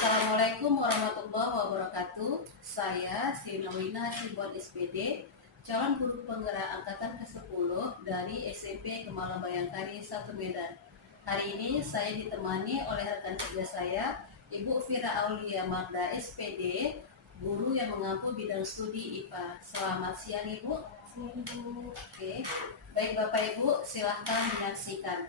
Assalamualaikum warahmatullahi wabarakatuh. Saya Sri Nawina Hasibuan SPD, calon guru penggerak angkatan ke-10 dari SMP Kemala Bayangkari 1 Medan. Hari ini saya ditemani oleh rekan kerja saya, Ibu Fira Aulia Marda SPD, guru yang mengampu bidang studi IPA. Selamat siang Ibu. Siang Ibu. Oke, baik Bapak Ibu, silahkan menyaksikan.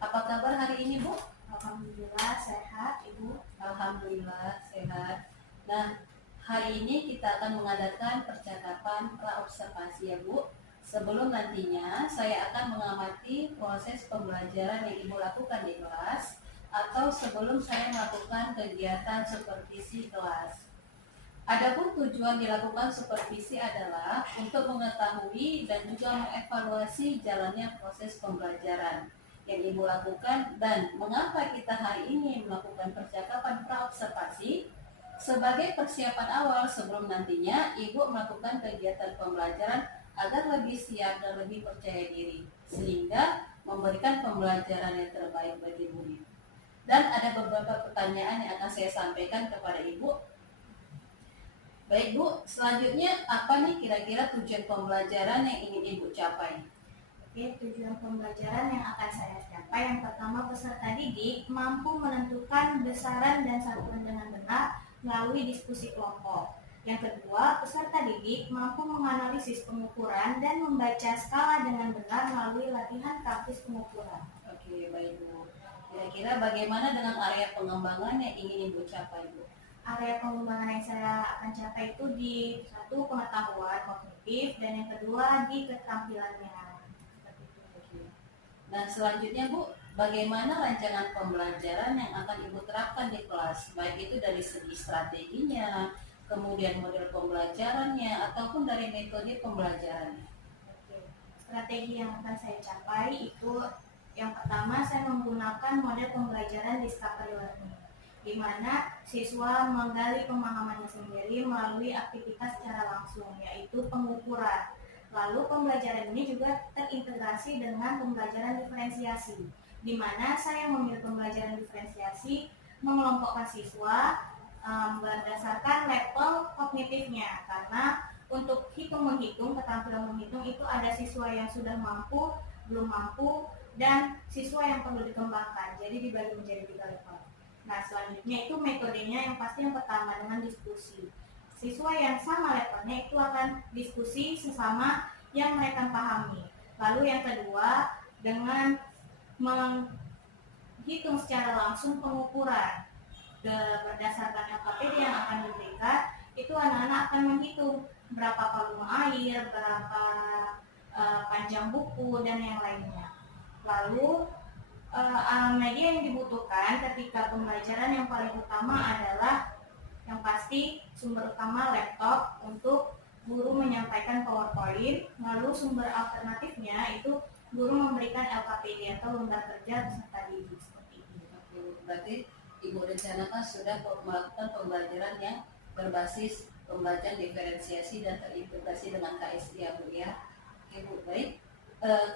Apa kabar hari ini Bu? Alhamdulillah sehat Ibu. Alhamdulillah sehat. Nah, hari ini kita akan mengadakan percakapan praobservasi ya Bu. Sebelum nantinya saya akan mengamati proses pembelajaran yang Ibu lakukan di kelas, atau sebelum saya melakukan kegiatan supervisi kelas. Adapun tujuan dilakukan supervisi adalah untuk mengetahui dan juga mengevaluasi jalannya proses pembelajaran yang Ibu lakukan, dan mengapa kita hari ini melakukan percakapan praobservasi sebagai persiapan awal sebelum nantinya Ibu melakukan kegiatan pembelajaran agar lebih siap dan lebih percaya diri, sehingga memberikan pembelajaran yang terbaik bagi Ibu. Dan ada beberapa pertanyaan yang akan saya sampaikan kepada Ibu. Baik Bu, selanjutnya apa nih kira-kira tujuan pembelajaran yang ingin Ibu capai? Oke, tujuan pembelajaran yang akan saya capai, yang pertama, peserta didik mampu menentukan besaran dan satuan dengan benar melalui diskusi kelompok. Yang kedua, peserta didik mampu menganalisis pengukuran dan membaca skala dengan benar melalui latihan praktis pengukuran. Oke, baik Bu. Kira-kira bagaimana dengan area pengembangan yang ingin Ibu capai Bu? Area pengembangan yang saya akan capai itu di satu, pengetahuan kognitif, dan yang kedua di keterampilannya. Nah, selanjutnya Bu, bagaimana rancangan pembelajaran yang akan Ibu terapkan di kelas, baik itu dari segi strateginya, kemudian model pembelajarannya, ataupun dari metode pembelajarannya? Oke. Strategi yang akan saya capai itu, yang pertama, saya menggunakan model pembelajaran discovery learning, di mana siswa menggali pemahamannya sendiri melalui aktivitas secara langsung, yaitu pengukuran. Lalu pembelajaran ini juga terintegrasi dengan pembelajaran diferensiasi, di mana saya memilih pembelajaran diferensiasi mengelompokkan siswa berdasarkan level kognitifnya, karena untuk hitung-menghitung, keterampilan menghitung itu ada siswa yang sudah mampu, belum mampu, dan siswa yang perlu dikembangkan. Jadi dibagi menjadi 3 level. Nah, selanjutnya itu metodenya yang pasti yang pertama dengan diskusi. Siswa yang sama levelnya itu akan diskusi sesama yang mereka pahami. Lalu yang kedua, dengan menghitung secara langsung pengukuran berdasarkan LKPD yang akan diberikan, itu anak-anak akan menghitung berapa volume air, berapa panjang buku, dan yang lainnya. Lalu media yang dibutuhkan ketika pembelajaran yang paling utama adalah yang pasti sumber utama laptop untuk guru menyampaikan PowerPoint, lalu sumber alternatifnya itu guru memberikan LKPD atau lembar kerja peserta didik seperti ini. Berarti Ibu rencanakan sudah melakukan pembelajaran yang berbasis pembelajaran diferensiasi dan terintegrasi dengan KSI ya Bu ya. Oke Bu, baik.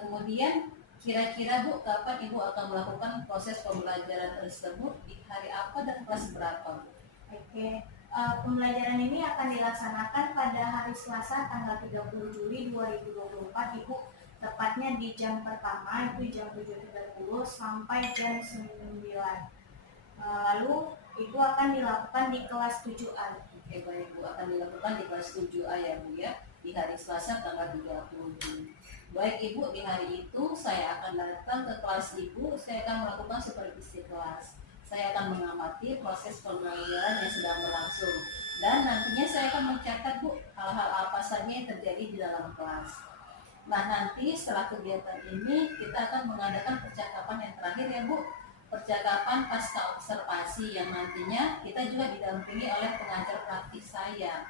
Kemudian kira-kira Bu, kapan Ibu akan melakukan proses pembelajaran tersebut, di hari apa dan kelas berapa Bu? Oke, pembelajaran ini akan dilaksanakan pada hari Selasa tanggal 30 Juli 2024 Ibu, tepatnya di jam pertama itu jam 7.30 sampai jam 9. Lalu itu akan dilakukan di kelas 7A. Oke, baik Bu, akan dilakukan di kelas 7A ya Bu ya, di hari Selasa tanggal 30 Juli. Baik Ibu, di hari itu saya akan datang ke kelas Ibu, saya akan melakukan supervisi kelas. Saya akan mengamati proses pembelajaran yang sedang berlangsung, dan nantinya saya akan mencatat Bu hal-hal apa saja yang terjadi di dalam kelas. Nah, nanti setelah kegiatan ini kita akan mengadakan percakapan yang terakhir ya Bu, percakapan pasca observasi yang nantinya kita juga didampingi oleh pengajar praktis saya.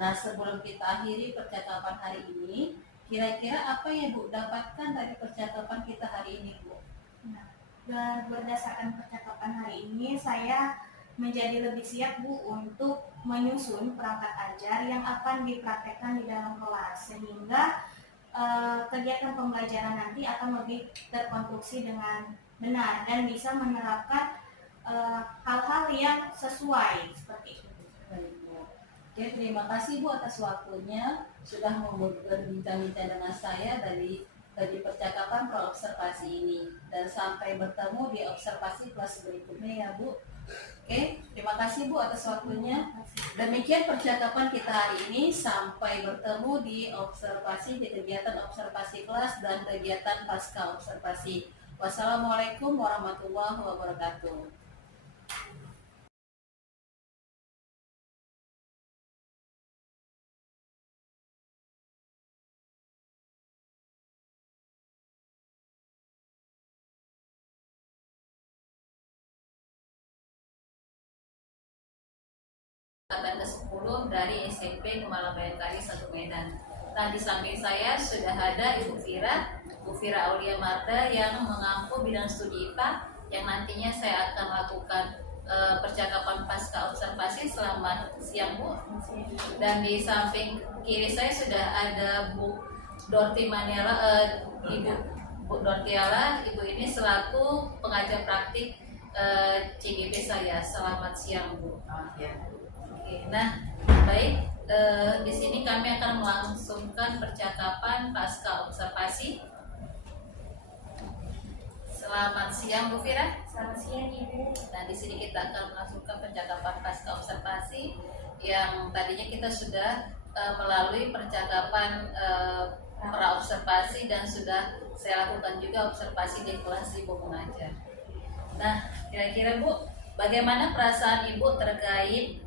Nah, sebelum kita akhiri percakapan hari ini, kira-kira apa yang Bu dapatkan dari percakapan kita hari ini Bu? Nah, dan berdasarkan percakapan hari ini, saya menjadi lebih siap Bu untuk menyusun perangkat ajar yang akan dipraktekkan di dalam kelas, sehingga kegiatan pembelajaran nanti akan lebih terkonstruksi dengan benar dan bisa menerapkan hal-hal yang sesuai seperti itu. Baik, Bu. Oke, terima kasih Bu atas waktunya sudah mau berbincang-bincang dengan saya dari percakapan praobservasi ini, dan sampai bertemu di observasi kelas berikutnya ya Bu. Oke, terima kasih Bu atas waktunya. Demikian percakapan kita hari ini, sampai bertemu di kegiatan observasi kelas dan kegiatan pasca observasi. Wassalamualaikum warahmatullahi wabarakatuh. Angkatan ke-10 dari SMP Kemala Bayangkari 1 Medan. Nah, di samping saya sudah ada Ibu Fira Aulia Marta yang mengampu bidang studi IPA, yang nantinya saya akan lakukan percakapan pasca observasi. Selamat siang Bu. Dan di samping kiri saya sudah ada Bu Dorti Maniala, Ibu Bu Dortiala. Ibu ini selaku pengajar praktik CGP saya. Selamat siang Bu. Oke, nah baik, di sini kami akan melangsungkan percakapan pasca observasi. Selamat siang Bu Fira. Selamat siang Ibu. Nah, di sini kita akan melangsungkan percakapan pasca observasi yang tadinya kita sudah melalui percakapan pra observasi, dan sudah saya lakukan juga observasi di kelas Ibu mengajar. Nah, kira-kira Bu, bagaimana perasaan Ibu terkait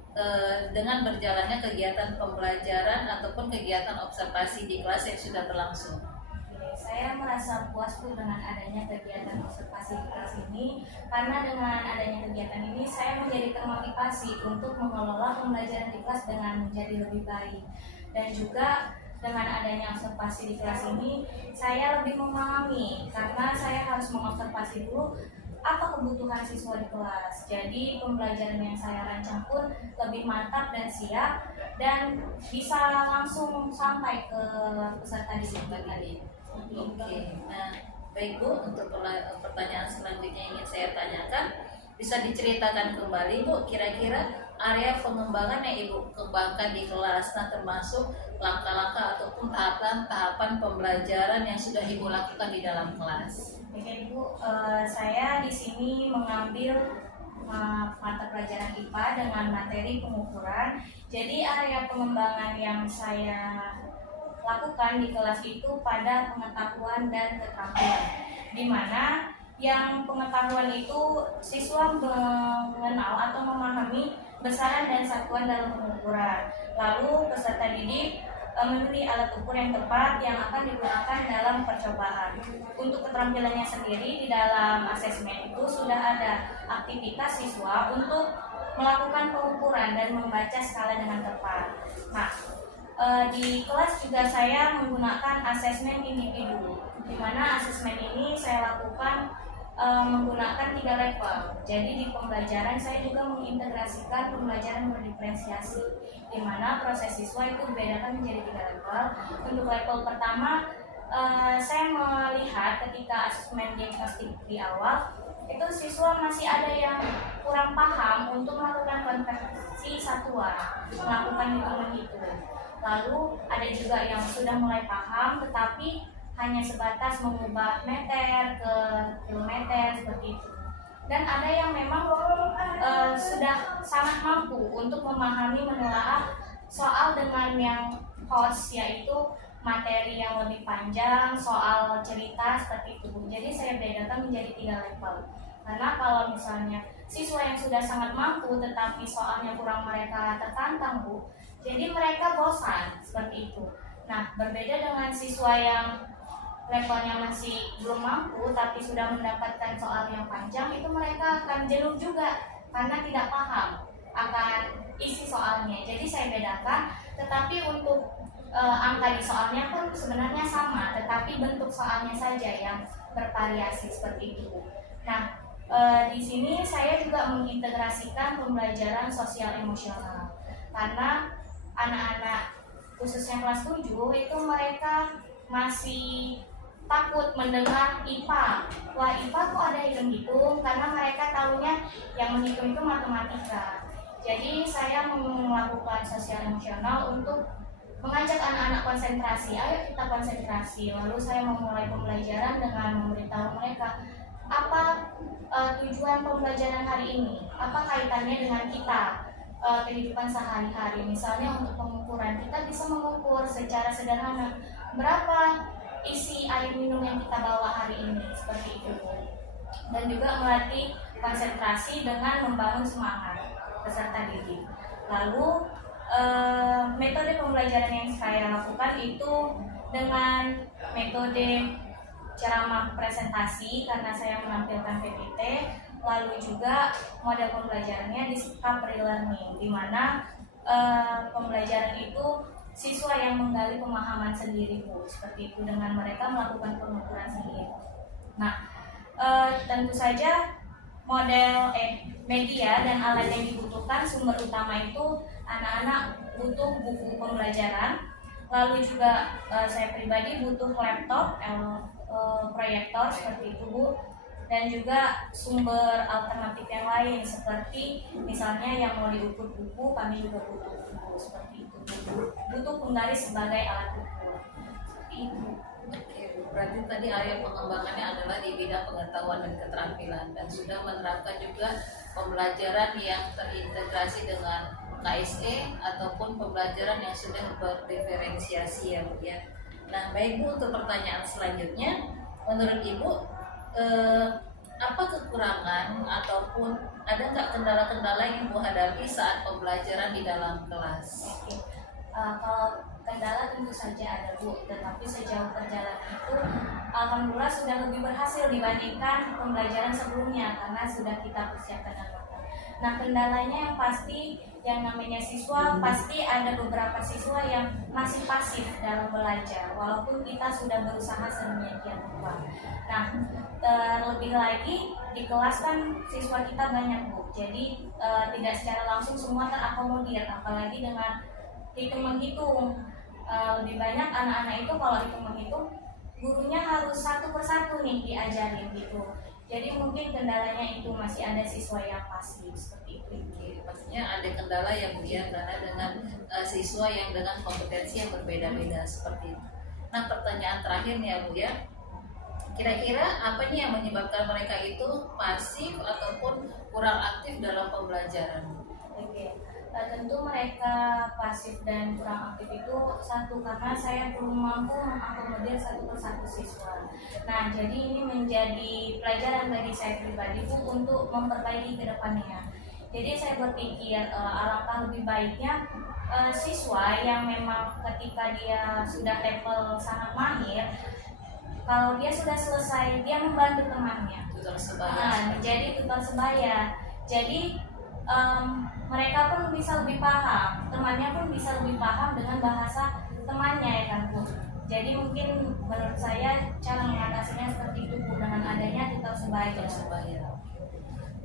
dengan berjalannya kegiatan pembelajaran ataupun kegiatan observasi di kelas yang sudah berlangsung? Saya merasa puas Bu dengan adanya kegiatan observasi di kelas ini, karena dengan adanya kegiatan ini saya menjadi termotivasi untuk mengelola pembelajaran di kelas dengan menjadi lebih baik. Dan juga dengan adanya observasi di kelas ini saya lebih memahami, karena saya harus mengobservasi dulu apa kebutuhan siswa di kelas. Jadi pembelajaran yang saya rancang pun lebih mantap dan siap, dan bisa langsung sampai ke peserta didik tadi. Oke, nah baik Bu, untuk pertanyaan selanjutnya yang ingin saya tanyakan, bisa diceritakan kembali Bu, kira-kira area pengembangan yang Ibu kembangkan di kelas, nah termasuk langkah-langkah ataupun tahapan pembelajaran yang sudah Ibu lakukan di dalam kelas. Oke Bu, saya di sini mengambil mata pelajaran IPA dengan materi pengukuran. Jadi area pengembangan yang saya lakukan di kelas itu pada pengetahuan dan keterampilan, di mana yang pengetahuan itu siswa mengenal atau memahami besaran dan satuan dalam pengukuran. Lalu peserta didik memilih alat ukur yang tepat yang akan digunakan dalam percobaan. Untuk keterampilannya sendiri, di dalam asesmen itu sudah ada aktivitas siswa untuk melakukan pengukuran dan membaca skala dengan tepat. Nah, di kelas juga saya menggunakan asesmen individu, di mana asesmen ini saya lakukan menggunakan 3 level. Jadi di pembelajaran saya juga mengintegrasikan pembelajaran berdiferensiasi, di mana proses siswa itu dibedakan menjadi 3 level. Untuk level pertama, saya melihat ketika asesmen diagnostik di awal, itu siswa masih ada yang kurang paham untuk melakukan konversi satuan, melakukan hitung-hitung. Lalu ada juga yang sudah mulai paham, tetapi hanya sebatas mengubah meter ke kilometer seperti itu. Dan ada yang memang sudah sangat mampu untuk memahami menelaah soal dengan yang host, yaitu materi yang lebih panjang, soal cerita seperti itu. Jadi saya bedakan menjadi 3 level. Karena kalau misalnya siswa yang sudah sangat mampu tetapi soalnya kurang mereka tertantang Bu, jadi mereka bosan seperti itu. Nah, berbeda dengan siswa yang levelnya masih belum mampu tapi sudah mendapatkan soal yang panjang, itu mereka akan jenuh juga karena tidak paham akan isi soalnya. Jadi saya bedakan, tetapi untuk angka di soalnya pun sebenarnya sama, tetapi bentuk soalnya saja yang bervariasi seperti itu. Nah, di sini saya juga mengintegrasikan pembelajaran sosial emosional, karena anak-anak khususnya kelas 7 itu mereka masih takut mendengar IPA. Wah, IPA kok ada hitung-hitung, karena mereka tahunya yang menghitung itu matematika. Jadi saya melakukan sosial emosional untuk mengajak anak-anak konsentrasi. Ayo kita konsentrasi. Lalu saya memulai pembelajaran dengan memberitahu mereka apa tujuan pembelajaran hari ini, apa kaitannya dengan kita, kehidupan sehari-hari. Misalnya untuk pengukuran, kita bisa mengukur secara sederhana berapa isi air minum yang kita bawa hari ini, seperti itu. Dan juga melatih konsentrasi dengan membangun semangat peserta didik. Lalu metode pembelajaran yang saya lakukan itu dengan metode ceramah presentasi, karena saya menampilkan PPT. Lalu juga model pembelajarannya discovery learning, di mana pembelajaran itu siswa yang menggali pemahaman sendiri, Bu, seperti itu, dengan mereka melakukan pengukuran sendiri. Nah, tentu saja model media dan alat yang dibutuhkan, sumber utama itu anak-anak butuh buku pembelajaran, lalu juga saya pribadi butuh laptop, proyektor seperti itu, Bu, dan juga sumber alternatif yang lain seperti misalnya yang mau diukur buku, kami juga butuh buku seperti itu, butuh penggaris sebagai alat ukur seperti itu. Oke, Bu. Berarti tadi area pengembangannya adalah di bidang pengetahuan dan keterampilan, dan sudah menerapkan juga pembelajaran yang terintegrasi dengan KSE ataupun pembelajaran yang sudah berdiferensiasi, ya Bu ya. Nah, baik Bu, untuk pertanyaan selanjutnya, menurut Ibu apa kekurangan ataupun ada nggak kendala-kendala yang Ibu hadapi saat pembelajaran di dalam kelas? Oke. Kalau kendala tentu saja ada, Bu, tetapi sejauh perjalanan itu alhamdulillah sudah lebih berhasil dibandingkan pembelajaran sebelumnya, karena sudah kita persiapkan dengan matang. Nah, kendalanya yang pasti, yang namanya siswa, pasti ada beberapa siswa yang masih pasif dalam belajar walaupun kita sudah berusaha sedemikian rupa. Nah, terlebih lagi di kelas kan siswa kita banyak, Bu, jadi tidak secara langsung semua terakomodir, apalagi dengan hitung menghitung. Lebih banyak anak-anak itu kalau hitung menghitung gurunya harus satu persatu nih diajarin gitu. Jadi mungkin kendalanya itu masih ada siswa yang pasif seperti itu. Pastinya ada kendala ya Bu ya, karena dengan siswa yang dengan kompetensi yang berbeda-beda seperti itu. Nah, pertanyaan terakhir nih ya Bu ya, kira-kira apa nih yang menyebabkan mereka itu pasif ataupun kurang aktif dalam pembelajaran? Oke. Tentu mereka pasif dan kurang aktif itu satu, karena saya belum mampu mengakomodir satu persatu siswa. Nah, jadi ini menjadi pelajaran bagi saya pribadi, Bu, untuk memperbaiki ke depannya. Jadi saya berpikir alangkah lebih baiknya siswa yang memang ketika dia sudah level sangat mahir, kalau dia sudah selesai, dia membantu temannya. Tutor sebaya. Nah, menjadi tutor sebaya. Jadi mereka pun bisa lebih paham, temannya pun bisa lebih paham dengan bahasa temannya, ya kan, Bu. Jadi mungkin menurut saya cara mengatasinya seperti itu, Bu, dengan adanya tutor sebaya.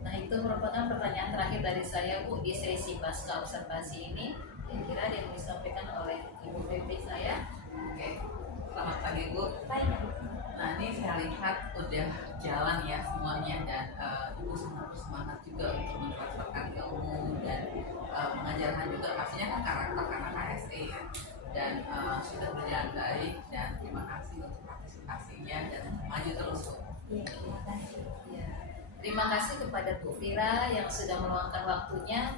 Nah, itu merupakan pertanyaan terakhir dari saya, Bu, di sesi pasca observasi ini. Kira-kira yang disampaikan oleh Ibu PP saya. Oke, selamat pagi Bu. Baik. Nah, ini saya lihat udah jalan ya semuanya, dan Ibu sangat bersemangat juga untuk menerapkan ilmu dan mengajarkan juga pastinya kan karakter anak KSE ya, dan sudah berjalan baik, dan terima kasih untuk partisipasinya dan maju terus Bu. Ya, terima kasih. Ya. Terima kasih kepada Bu Vira yang sudah meluangkan waktunya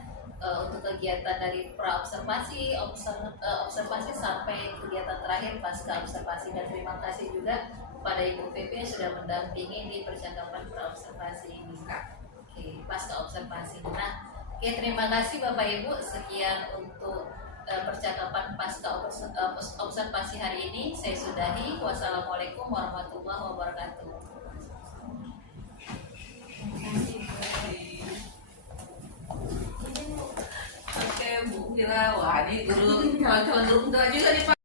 untuk kegiatan dari pra-observasi, observasi sampai kegiatan terakhir pasca observasi, dan terima kasih juga kepada Ibu PP yang sudah mendampingi di percakapan pra-observasi ini. Oke, pasca observasi. Nah, oke, terima kasih Bapak Ibu. Sekian untuk percakapan pasca observasi hari ini. Saya sudahi. Wassalamualaikum warahmatullahi wabarakatuh. Oke Bu Vira, wah ini guru calon-calon guru muda juga nih Pak.